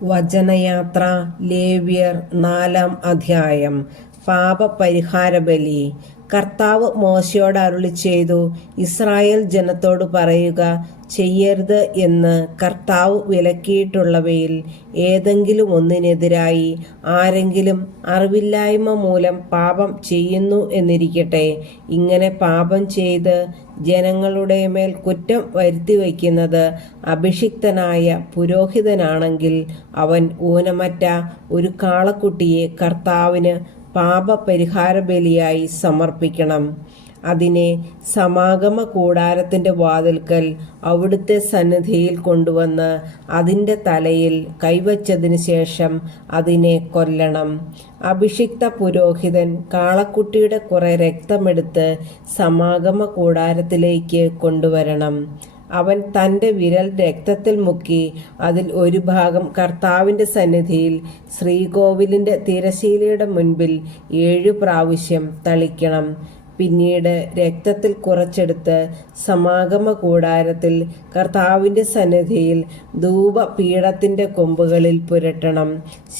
വചനയാത്ര ലേവ്യർ 4-ാം അധ്യായം. പാപപരിഹാരബലി. കർത്താവ് മോശയോട് അരുളിച്ചെയ്തു, ഇസ്രായേൽ ജനത്തോട് പറയുക, ചെയ്യരുത് എന്ന് കർത്താവ് വിലക്കിയിട്ടുള്ളവയിൽ ഏതെങ്കിലും ഒന്നിനെതിരായി ആരെങ്കിലും അറിവില്ലായ്മ മൂലം പാപം ചെയ്യുന്നു എന്നിരിക്കട്ടെ. ഇങ്ങനെ പാപം ചെയ്ത് ജനങ്ങളുടെ മേൽ കുറ്റം വരുത്തിവയ്ക്കുന്നത് അഭിഷിക്തനായ പുരോഹിതനാണെങ്കിൽ അവൻ ഊനമറ്റ ഒരു കാളക്കുട്ടിയെ കർത്താവിന് പാപപരിഹാരബലിയായി സമർപ്പിക്കണം. അതിനെ സമാഗമ കൂടാരത്തിൻ്റെ വാതിൽക്കൽ അവിടുത്തെ സന്നിധിയിൽ കൊണ്ടുവന്ന് അതിൻ്റെ തലയിൽ കൈവച്ചതിന് ശേഷം അതിനെ കൊല്ലണം. അഭിഷിക്ത പുരോഹിതൻ കാളക്കുട്ടിയുടെ കുറെ രക്തമെടുത്ത് സമാഗമ കൂടാരത്തിലേക്ക് കൊണ്ടുവരണം. അവൻ തൻ്റെ വിരൽ രക്തത്തിൽ മുക്കി അതിൽ ഒരു ഭാഗം കർത്താവിൻ്റെ സന്നിധിയിൽ ശ്രീകോവിലിൻ്റെ തിരശീലയുടെ മുൻപിൽ 7 പ്രാവശ്യം തളിക്കണം. പിന്നീട് രക്തത്തിൽ കുറച്ചെടുത്ത് സമാഗമ കൂടാരത്തിൽ കർത്താവിൻ്റെ സന്നിധിയിൽ ധൂപപീഠത്തിൻ്റെ കൊമ്പുകളിൽ പുരട്ടണം.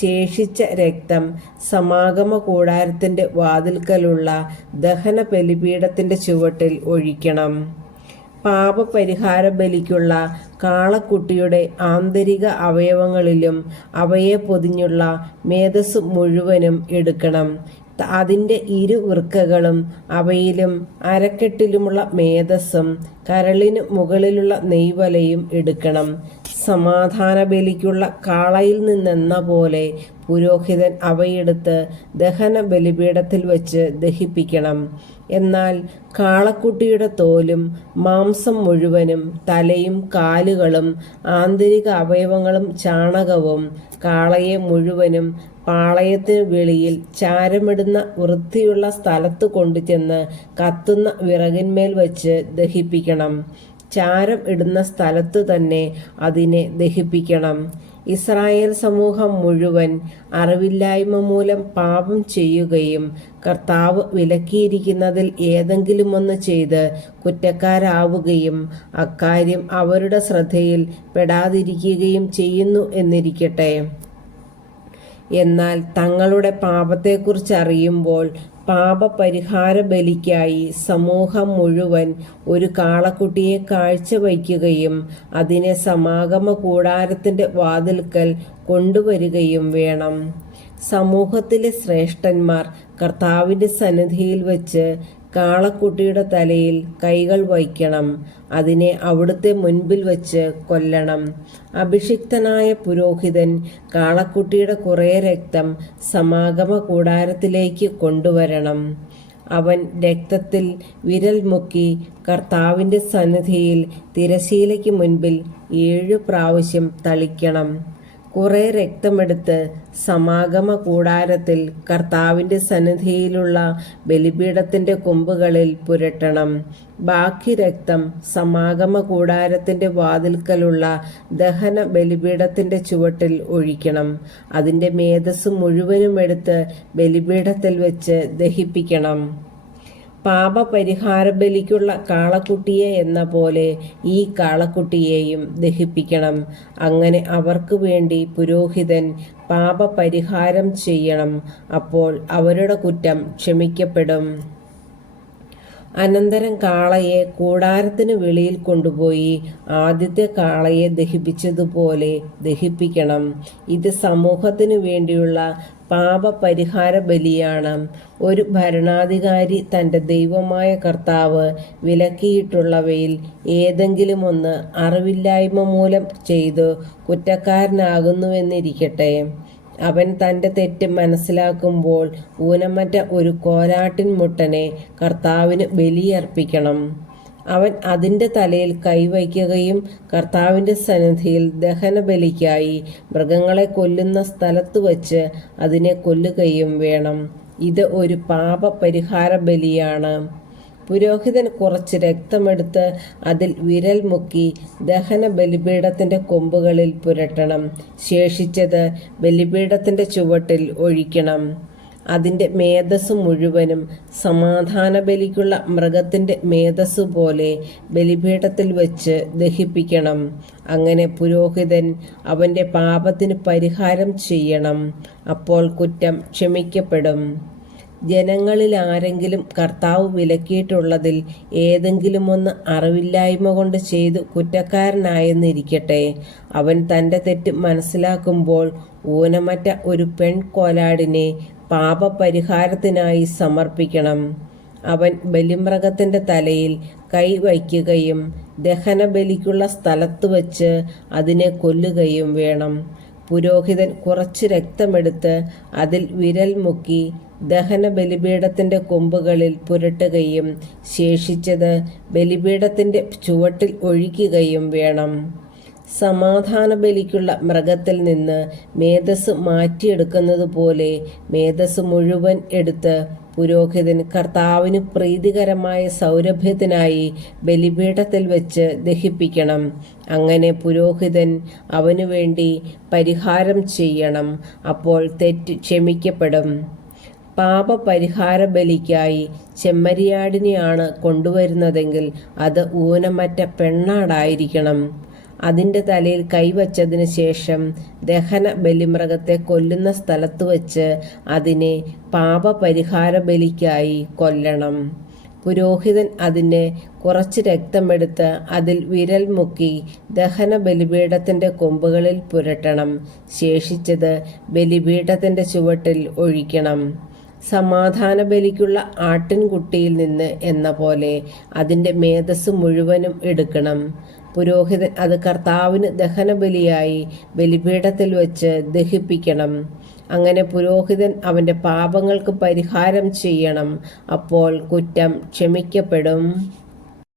ശേഷിച്ച രക്തം സമാഗമ കൂടാരത്തിൻ്റെ വാതിൽക്കലുള്ള ദഹന ബലിപീഠത്തിൻ്റെ ചുവട്ടിൽ ഒഴിക്കണം. പാപപരിഹാര ബലിക്കുള്ള കാളക്കുട്ടിയുടെ ആന്തരിക അവയവങ്ങളിലും അവയെ പൊതിഞ്ഞുള്ള മേധസ് മുഴുവനും എടുക്കണം. അതിൻ്റെ 2 വൃക്കകളും അവയിലും അരക്കെട്ടിലുമുള്ള മേധസ്സും കരളിന് മുകളിലുള്ള നെയ്വലയും എടുക്കണം. സമാധാന ബലിക്കുള്ള കാളയിൽ നിന്നെന്ന പോലെ പുരോഹിതൻ അവയെടുത്ത് ദഹന ബലിപീഠത്തിൽ വച്ച് ദഹിപ്പിക്കണം. എന്നാൽ കാളക്കുട്ടിയുടെ തോലും മാംസം മുഴുവനും തലയും കാലുകളും ആന്തരിക അവയവങ്ങളും ചാണകവും കാളയെ മുഴുവനും പാളയത്തിന് വെളിയിൽ ചാരമിടുന്ന വൃത്തിയുള്ള സ്ഥലത്ത് കൊണ്ടുചെന്ന് കത്തുന്ന വിറകിന്മേൽ വച്ച് ദഹിപ്പിക്കണം. ചാരം ഇടുന്ന സ്ഥലത്ത് തന്നെ അതിനെ ദഹിപ്പിക്കണം. ഇസ്രായേൽ സമൂഹം മുഴുവൻ അറിവില്ലായ്മ മൂലം പാപം ചെയ്യുകയും കർത്താവ് വിലക്കിയിരിക്കുന്നതിൽ ഏതെങ്കിലും ഒന്ന് ചെയ്ത് കുറ്റക്കാരാവുകയും അക്കാര്യം അവരുടെ ശ്രദ്ധയിൽ പെടാതിരിക്കുകയും ചെയ്യുന്നു എന്നിരിക്കട്ടെ. എന്നാൽ തങ്ങളുടെ പാപത്തെക്കുറിച്ച് അറിയുമ്പോൾ പാപപരിഹാര ബലിക്കായി സമൂഹം മുഴുവൻ ഒരു കാളക്കുട്ടിയെ കാഴ്ചവയ്ക്കുകയും അതിനെ സമാഗമ കൂടാരത്തിൻ്റെ വാതിൽക്കൽ കൊണ്ടുവരികയും വേണം. സമൂഹത്തിലെ ശ്രേഷ്ഠന്മാർ കർത്താവിൻ്റെ സന്നിധിയിൽ വച്ച് കാളക്കുട്ടിയുടെ തലയിൽ കൈകൾ വയ്ക്കണം. അതിനെ അവിടുത്തെ മുൻപിൽ വച്ച് കൊല്ലണം. അഭിഷിക്തനായ പുരോഹിതൻ കാളക്കുട്ടിയുടെ കുറേ രക്തം സമാഗമ കൂടാരത്തിലേക്ക് കൊണ്ടുവരണം. അവൻ രക്തത്തിൽ വിരൽ മുക്കി കർത്താവിൻ്റെ സന്നിധിയിൽ തിരശീലയ്ക്ക് മുൻപിൽ 7 പ്രാവശ്യം തളിക്കണം. കുറെ രക്തമെടുത്ത് സമാഗമ കൂടാരത്തിൽ കർത്താവിൻ്റെ സന്നിധിയിലുള്ള ബലിപീഠത്തിൻ്റെ കൊമ്പുകളിൽ പുരട്ടണം. ബാക്കി രക്തം സമാഗമ കൂടാരത്തിൻ്റെ വാതിൽക്കലുള്ള ദഹന ബലിപീഠത്തിൻ്റെ ചുവട്ടിൽ ഒഴിക്കണം. അതിൻ്റെ മേധസ് മുഴുവനും എടുത്ത് ബലിപീഠത്തിൽ വെച്ച് ദഹിപ്പിക്കണം. പാപപരിഹാര ബലിക്കുള്ള കാളക്കുട്ടിയെ എന്ന പോലെ ഈ കാളക്കുട്ടിയെയും ദഹിപ്പിക്കണം. അങ്ങനെ അവർക്ക് വേണ്ടി പുരോഹിതൻ പാപപരിഹാരം ചെയ്യണം. അപ്പോൾ അവരുടെ കുറ്റം ക്ഷമിക്കപ്പെടും. അനന്തരം കാളയെ കൂടാരത്തിന് വെളിയിൽ കൊണ്ടുപോയി ആദ്യത്തെ കാളയെ ദഹിപ്പിച്ചതുപോലെ ദഹിപ്പിക്കണം. ഇത് സമൂഹത്തിനു വേണ്ടിയുള്ള പാപപരിഹാര ബലിയാണ്. ഒരു ഭരണാധികാരി തൻ്റെ ദൈവമായ കർത്താവ് വിലക്കിയിട്ടുള്ളവയിൽ ഏതെങ്കിലും ഒന്ന് അറിവില്ലായ്മ മൂലം ചെയ്തു കുറ്റക്കാരനാകുന്നുവെന്നിരിക്കട്ടെ. അവൻ തൻ്റെ തെറ്റ് മനസ്സിലാക്കുമ്പോൾ ഊനമറ്റ ഒരു കോലാട്ടിൻ മുട്ടനെ കർത്താവിന് ബലിയർപ്പിക്കണം. അവൻ അതിൻ്റെ തലയിൽ കൈവയ്ക്കുകയും കർത്താവിൻ്റെ സന്നിധിയിൽ ദഹന ബലിക്കായി മൃഗങ്ങളെ കൊല്ലുന്ന സ്ഥലത്ത് വച്ച് അതിനെ കൊല്ലുകയും വേണം. ഇത് ഒരു പാപപരിഹാര ബലിയാണ്. പുരോഹിതൻ കുറച്ച് രക്തമെടുത്ത് അതിൽ വിരൽ മുക്കി ദഹന ബലിപീഠത്തിൻ്റെ കൊമ്പുകളിൽ പുരട്ടണം. ശേഷിച്ചത് ബലിപീഠത്തിൻ്റെ ചുവട്ടിൽ ഒഴിക്കണം. അതിൻ്റെ മേധസ് മുഴുവനും സമാധാന ബലിക്കുള്ള മൃഗത്തിൻ്റെ മേധസ് പോലെ ബലിപീഠത്തിൽ വെച്ച് ദഹിപ്പിക്കണം. അങ്ങനെ പുരോഹിതൻ അവൻ്റെ പാപത്തിന് പരിഹാരം ചെയ്യണം. അപ്പോൾ കുറ്റം ക്ഷമിക്കപ്പെടും. ജനങ്ങളിൽ ആരെങ്കിലും കർത്താവ് വിലക്കിയിട്ടുള്ളതിൽ ഏതെങ്കിലും ഒന്ന് അറിവില്ലായ്മ കൊണ്ട് ചെയ്തു കുറ്റക്കാരനായെന്നിരിക്കട്ടെ. അവൻ തൻ്റെ തെറ്റ് മനസ്സിലാക്കുമ്പോൾ ഊനമറ്റ ഒരു പെൺകോലാടിനെ പാപപരിഹാരത്തിനായി സമർപ്പിക്കണം. അവൻ ബലിമൃഗത്തിൻ്റെ തലയിൽ കൈ വയ്ക്കുകയും ദഹനബലിക്കുള്ള സ്ഥലത്ത് വച്ച് അതിനെ കൊല്ലുകയും വേണം. പുരോഹിതൻ കുറച്ച് രക്തമെടുത്ത് അതിൽ വിരൽ മുക്കി ദഹന ബലിപീഠത്തിൻ്റെ കൊമ്പുകളിൽ പുരട്ടുകയും ശേഷിച്ചത് ബലിപീഠത്തിൻ്റെ ചുവട്ടിൽ ഒഴിക്കുകയും വേണം. സമാധാന ബലിക്കുള്ള മൃഗത്തിൽ നിന്ന് മേധസ് മാറ്റിയെടുക്കുന്നത് പോലെ മേധസ് മുഴുവൻ എടുത്ത് പുരോഹിതൻ കർത്താവിന് പ്രീതികരമായ സൗരഭ്യത്തിനായി ബലിപീഠത്തിൽ വെച്ച് ദഹിപ്പിക്കണം. അങ്ങനെ പുരോഹിതൻ അവനു വേണ്ടി പരിഹാരം ചെയ്യണം. അപ്പോൾ തെറ്റ് ക്ഷമിക്കപ്പെടും. പാപപരിഹാര ബലിക്കായി ചെമ്മരിയാടിനെയാണ് കൊണ്ടുവരുന്നതെങ്കിൽ അത് ഊനമറ്റ പെണ്ണാടായിരിക്കണം. അതിൻ്റെ തലയിൽ കൈവച്ചതിന് ശേഷം ദഹന ബലിമൃഗത്തെ കൊല്ലുന്ന സ്ഥലത്ത് വച്ച് അതിനെ പാപപരിഹാര ബലിക്കായി കൊല്ലണം. പുരോഹിതൻ അതിന് കുറച്ച് രക്തമെടുത്ത് അതിൽ വിരൽ മുക്കി ദഹന ബലിപീഠത്തിൻ്റെ കൊമ്പുകളിൽ പുരട്ടണം. ശേഷിച്ചത് ബലിപീഠത്തിൻ്റെ ചുവട്ടിൽ ഒഴിക്കണം. സമാധാന ബലിക്കുള്ള ആട്ടിൻകുട്ടിയിൽ നിന്ന് എന്ന പോലെ അതിൻ്റെ മേധസ് മുഴുവനും എടുക്കണം. പുരോഹിതൻ അത് കർത്താവിന് ദഹനബലിയായി ബലിപീഠത്തിൽ വെച്ച് ദഹിപ്പിക്കണം. അങ്ങനെ പുരോഹിതൻ അവൻ്റെ പാപങ്ങൾക്ക് പരിഹാരം ചെയ്യണം. അപ്പോൾ കുറ്റം ക്ഷമിക്കപ്പെടും.